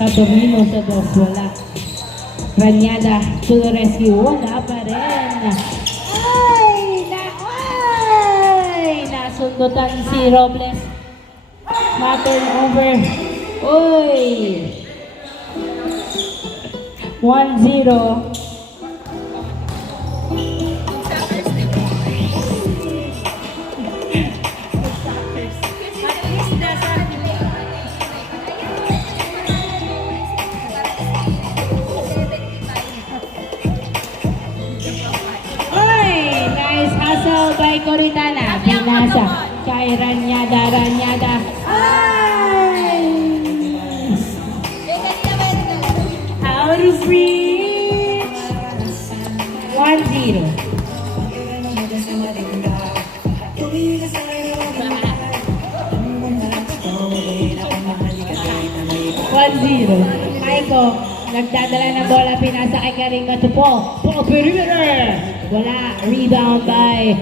Tatumino sa dos, wala. Ranyada to the rescue, wala pa rin. Nasundutan si Robles. Ma-turn over. Uy! 1-0. By Coritana, pinasa kay Ranyada. Ay! Out of reach. 1-0. Maiko, nagdadala ng bola, pinasa kay Karinga to Paul. Paul perimeter. Wala. Rebound by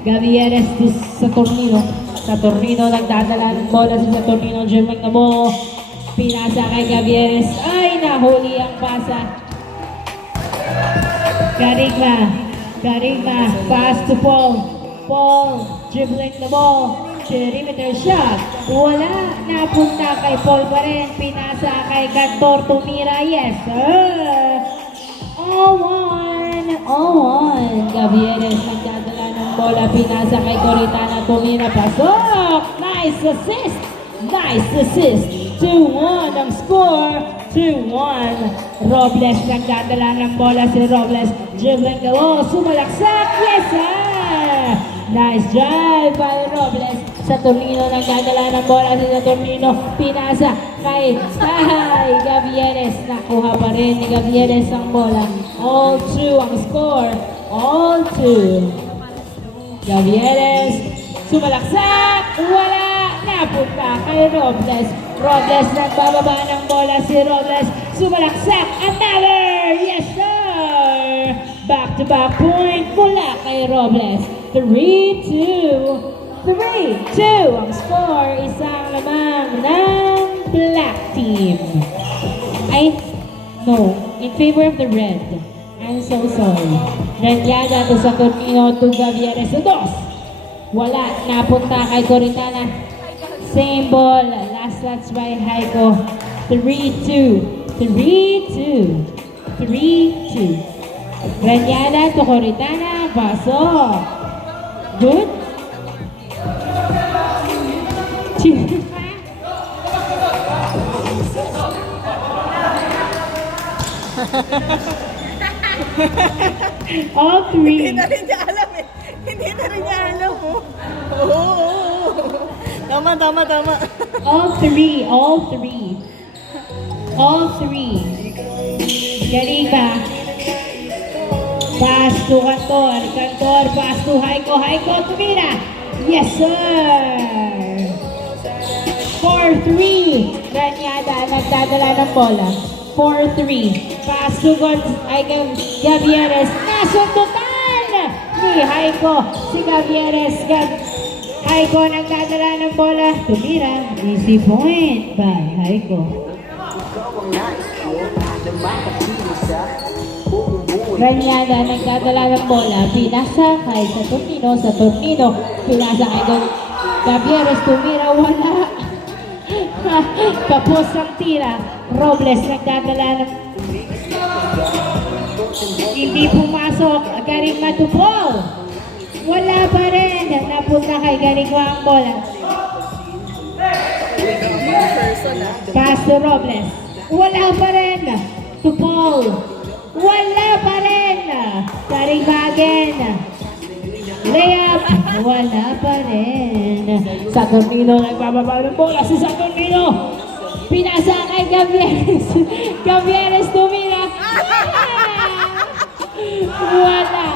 Gavieres to Saturnino. Saturnino nagdadala ng bola si Saturnino. Jermaine na mo. Pinasa kay Gavieres. Ay, nahuli ang pasa. Garigma. Pass to Paul. Paul. Dribbling the ball. Perimeter shot. Wala. Napunta kay Paul pa rin. Pinasa kay Cantor tumira. Yes, sir. 0-1. Gavieres nagdadala ng bola. Pinasa kay Coritana. Tumira. Pasok. Nice assist. 2-1 ang score. 2-1. Robles nagdadala ng bola. Si Robles. Dribbling the ball. Sumalaksak. Yes, sir. Nice drive by Robles. Saturnino nagdadala ng bola. Si Saturnino. Pinasa kay Gavieres. Nakuha pa rin ni Gavieres ang bola. All 2 ang score. All 2. Gavieres. Sumalaksak. Wala. Napunta kay Robles. Robles nagbababa ng bola. Si Robles. Sumalaksak. Another. Yes, sir. Back-to-back point mula kay Robles. 3-2. 3-2 ang score. Isang lamang ng black team. In favor of the red. I'm so sorry. Ranyada to Saturnino to Gavieres. Dos. Wala. Napunta kay Coritana. Same ball. Last touch by Haiko. 3-2. Ranyada to Coritana. Pasok. Good. All 3. Hindi na rin niya alam eh. Hindi na rin niya alam oh. Oo. Tama. All three. Gariba. Pass to Cantor. Pass to Haiko. Tumira. Yes, sir. 4-3. Ranyada nagdadala ng bola. 4-3. Pass to Gavieres. Nasundutan ni Haiko. Si Gavieres. Haiko nagdadala ng bola. Tumira. Easy point by Haiko. Ranyada nagdadala ng bola. Pinasa kay Saturnino. Pinasa kay Gavieres. Tumira. Wala. Kapos ang tira. Robles nagdadala ng... Hindi pumasok. Garigma to Paul. Wala pa rin. Napunta kay Garigma ang bola. Pass to Robles. Wala pa rin. To Paul. Wala pa rin. Garigma again. Layup. Wala pa rin. Saturnino nagbababa ng bola. Si Saturnino. Pinasa kay Gavieres. Gavieres tumira. Wala.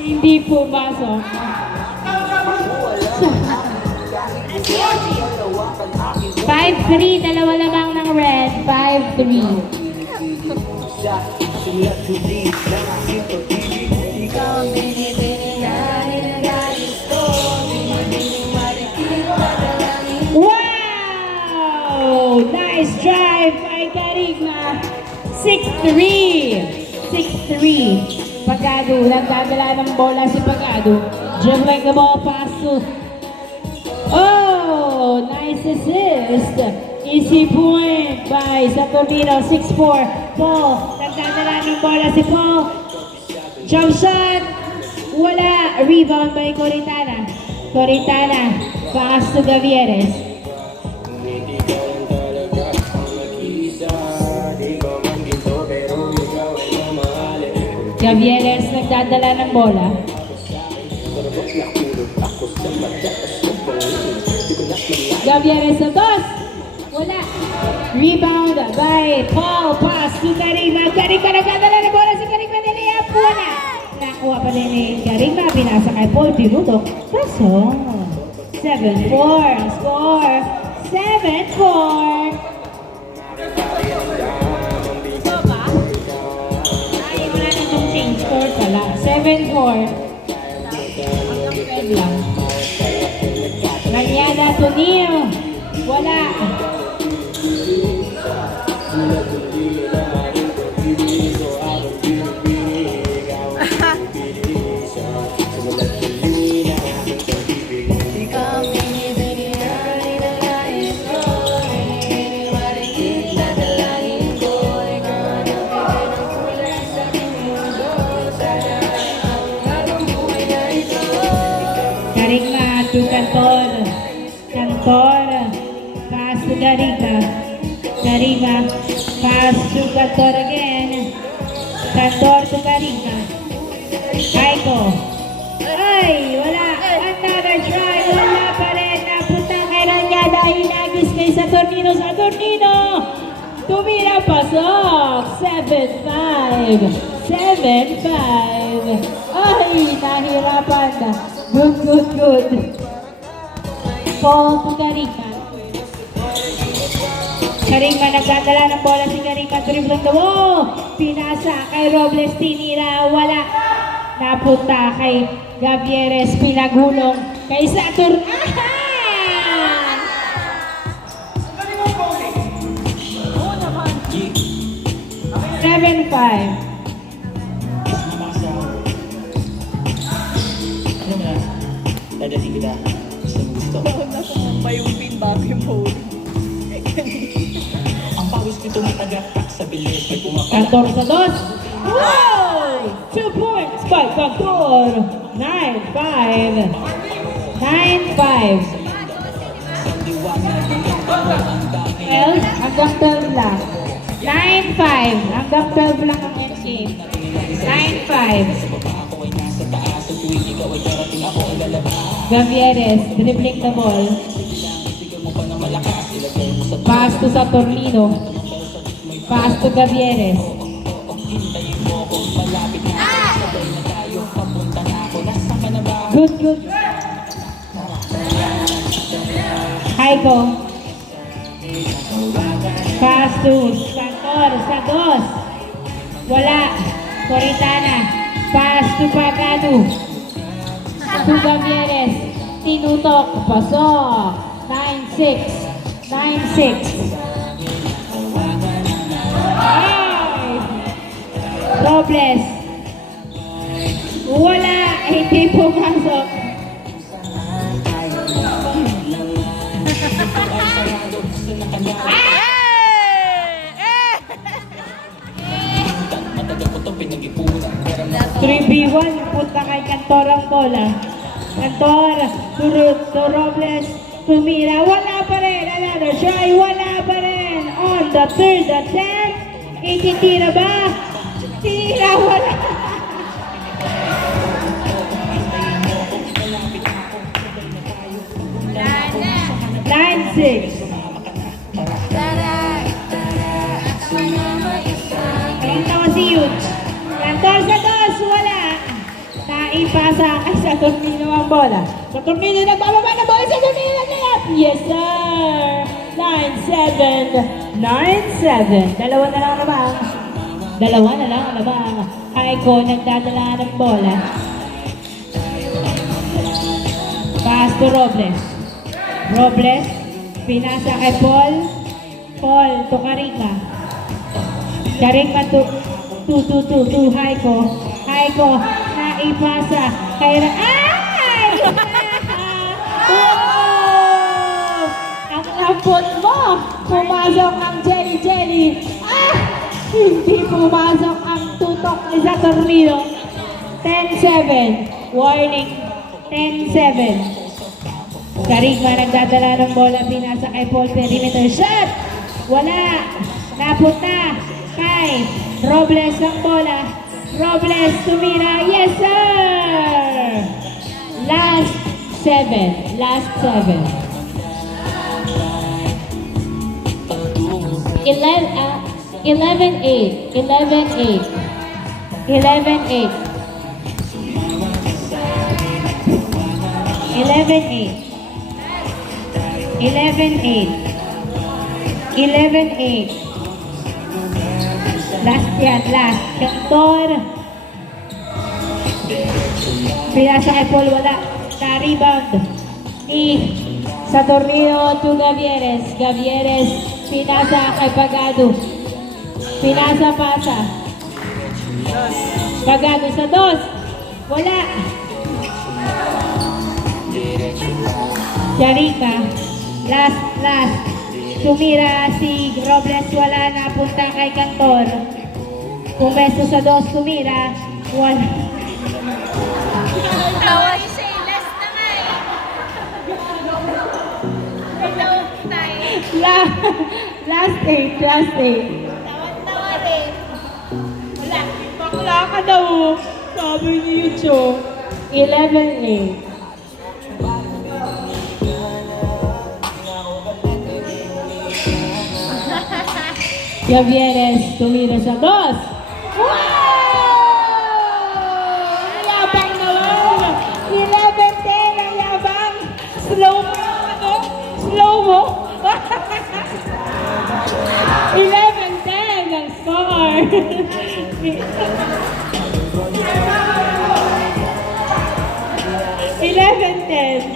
Hindi pumasok. 5-3. Dalawa lamang ng red. 5-3. Wow! Nice drive by Karigma. 6-3. 6-3. Pagado, nagdadala ng bola si Pagado. Dribbling the ball pass to... Oh, nice assist. Easy point by Saturnino. 6-4. Paul, nagdadala ng bola si Paul. Jump shot. Wala. Rebound by Coritana. Coritana. Pass to Gavieres. Gavieres nagdadala ng bola. Gavieres sa dos. Wala. Rebound by Paul. Pass to Karigma. Karigma nagdadala ng bola. Si Karigma niliyap. Wala. Nakuha pa din ni Karigma. Pinasa kay Paul. Tinutok. Paso. 7-4. Score. 7-4. So ba? Ay, wala na itong change score pala. 7-4. Hanggang 12 lang. Nanyada to Neil. Wala. Karigma to Cantor. Cantor. Pass to Karigma. Karigma. Pass to Cantor again. Cantor to Karigma. Aiko. Ay, wala. Another try. Wala pa rin. Napunta kay Ranyada. Hinagis kay Saturnino. Saturnino. Tumira pasok. 7-5. 7-5. Ay, nahirapan na. Good. Paul to Karigma. Karigma nagdadala ng bola si Karigma. Dribble the wall. Pinasa kay Robles. Tinira. Wala. Napunta kay Gavieres. Pinagulong kay Saturn. Aha! 7-5. Ano na? Dadating kita sa gusto. May upin bago yung phone. Ang pawis ko tumitagak sa bilis. May pumapala. Cantor sa dos. Wow! 2 points by Cantor. 9-5. 9-5. Well, hanggang 12 lang. 9-5. Hanggang 12 lang ang end game. 9-5. Gavieres, dribbling the ball. Pass to Saturnino. Pass to Gavieres. Good. Aiko. Pass to Cantor sa dos. Wala. Coritana. Pass to Pagado. To Gavieres. Tinutok. Pasok. 9-6. 9-6. Ay! Robles. Wala. Hindi pumasok. Matagal ko itong pinag-ipunan. 3v1, punta kay Cantor ang bola. Cantor, to Robles, tumira, wala pa rin. Another try, wala pa rin. On the third attempt, ititira ba? Tira, wala. Nine, 6. Ayun na si Yuch. Cantor sa dos, wala. Naipasa kay Saturnino ang bola. Saturnino nagbababa ng bola. Saturnino naglalap. Yes, sir. 9-7. 9-7. Dalawa na lang ang labang. Aiko nagdadala ng bola. Pass to Robles. Robles. Pinasa kay Paul. Paul to Karigma. Karikma to Haiko. Haiko, naipasa. Kay ay! Oh! Ang lambot mo! Pumasok ang jelly. Ah! Hindi pumasok ang tutok ni Saturnino. 10-7. Warning. 10-7. Karigma nagdadala ng bola. Pinasa kay Paul. Perimeter shot. Wala. Napunta kay Robles ang bola. Robles tumira. Yes, sir! Last 7. 11-8. 11-8. Last yan, last. Kantor. Pinasa kay Paul, wala. Na-rebound ni Saturnino to Gavieres. Gavieres, pinasa kay Pagado. Pasa. Pagado sa dos. Wala. Charika. Last. Tumira si Robles, wala na. Punta kay Kantor. Pumesto sa dos, tumira. Wala. Tawa siya, last na nga eh. Last 8. Tawa rin. Wala. Bakla ka daw. Sabi ni Yucho. 11-8. Gavieres, tumira sa dos. Wow! Ang yabang naman. 11-10 ang yabang. Slow mo. 11-10 ang score. 11-10.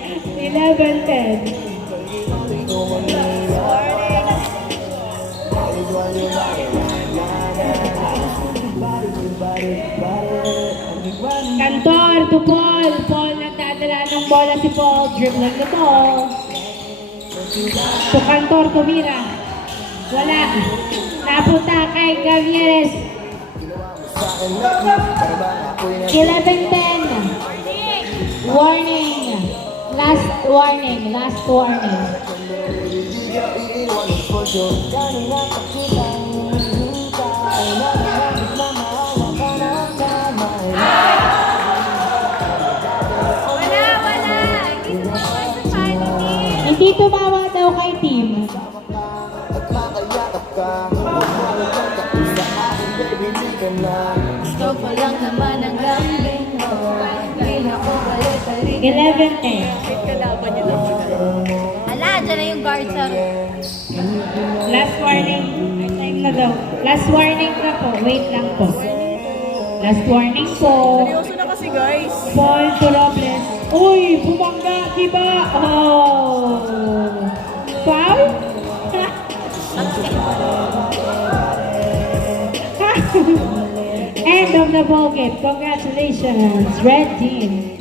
Kantor to Paul. Paul nagdadala ng bola si Paul. Dribbling na to. To Kantor, tumira. Wala. Napunta kay Gavieres. 11-10. Warning. Last warning. Hindi tumawa daw kay team. Gusto ko lang naman ang gambling mo. Hindi na ko balik-balik. 11-10. Kalaban niya lang sila. Ala, dyan na yung guard sa... Last warning. Ay, time na daw. Last warning na po. Wait lang po. Last warning po. Seryoso na kasi guys. Paul to Robles. Uy, bumangga, diba? Oh. Foul? End of the ball game. Congratulations, red team.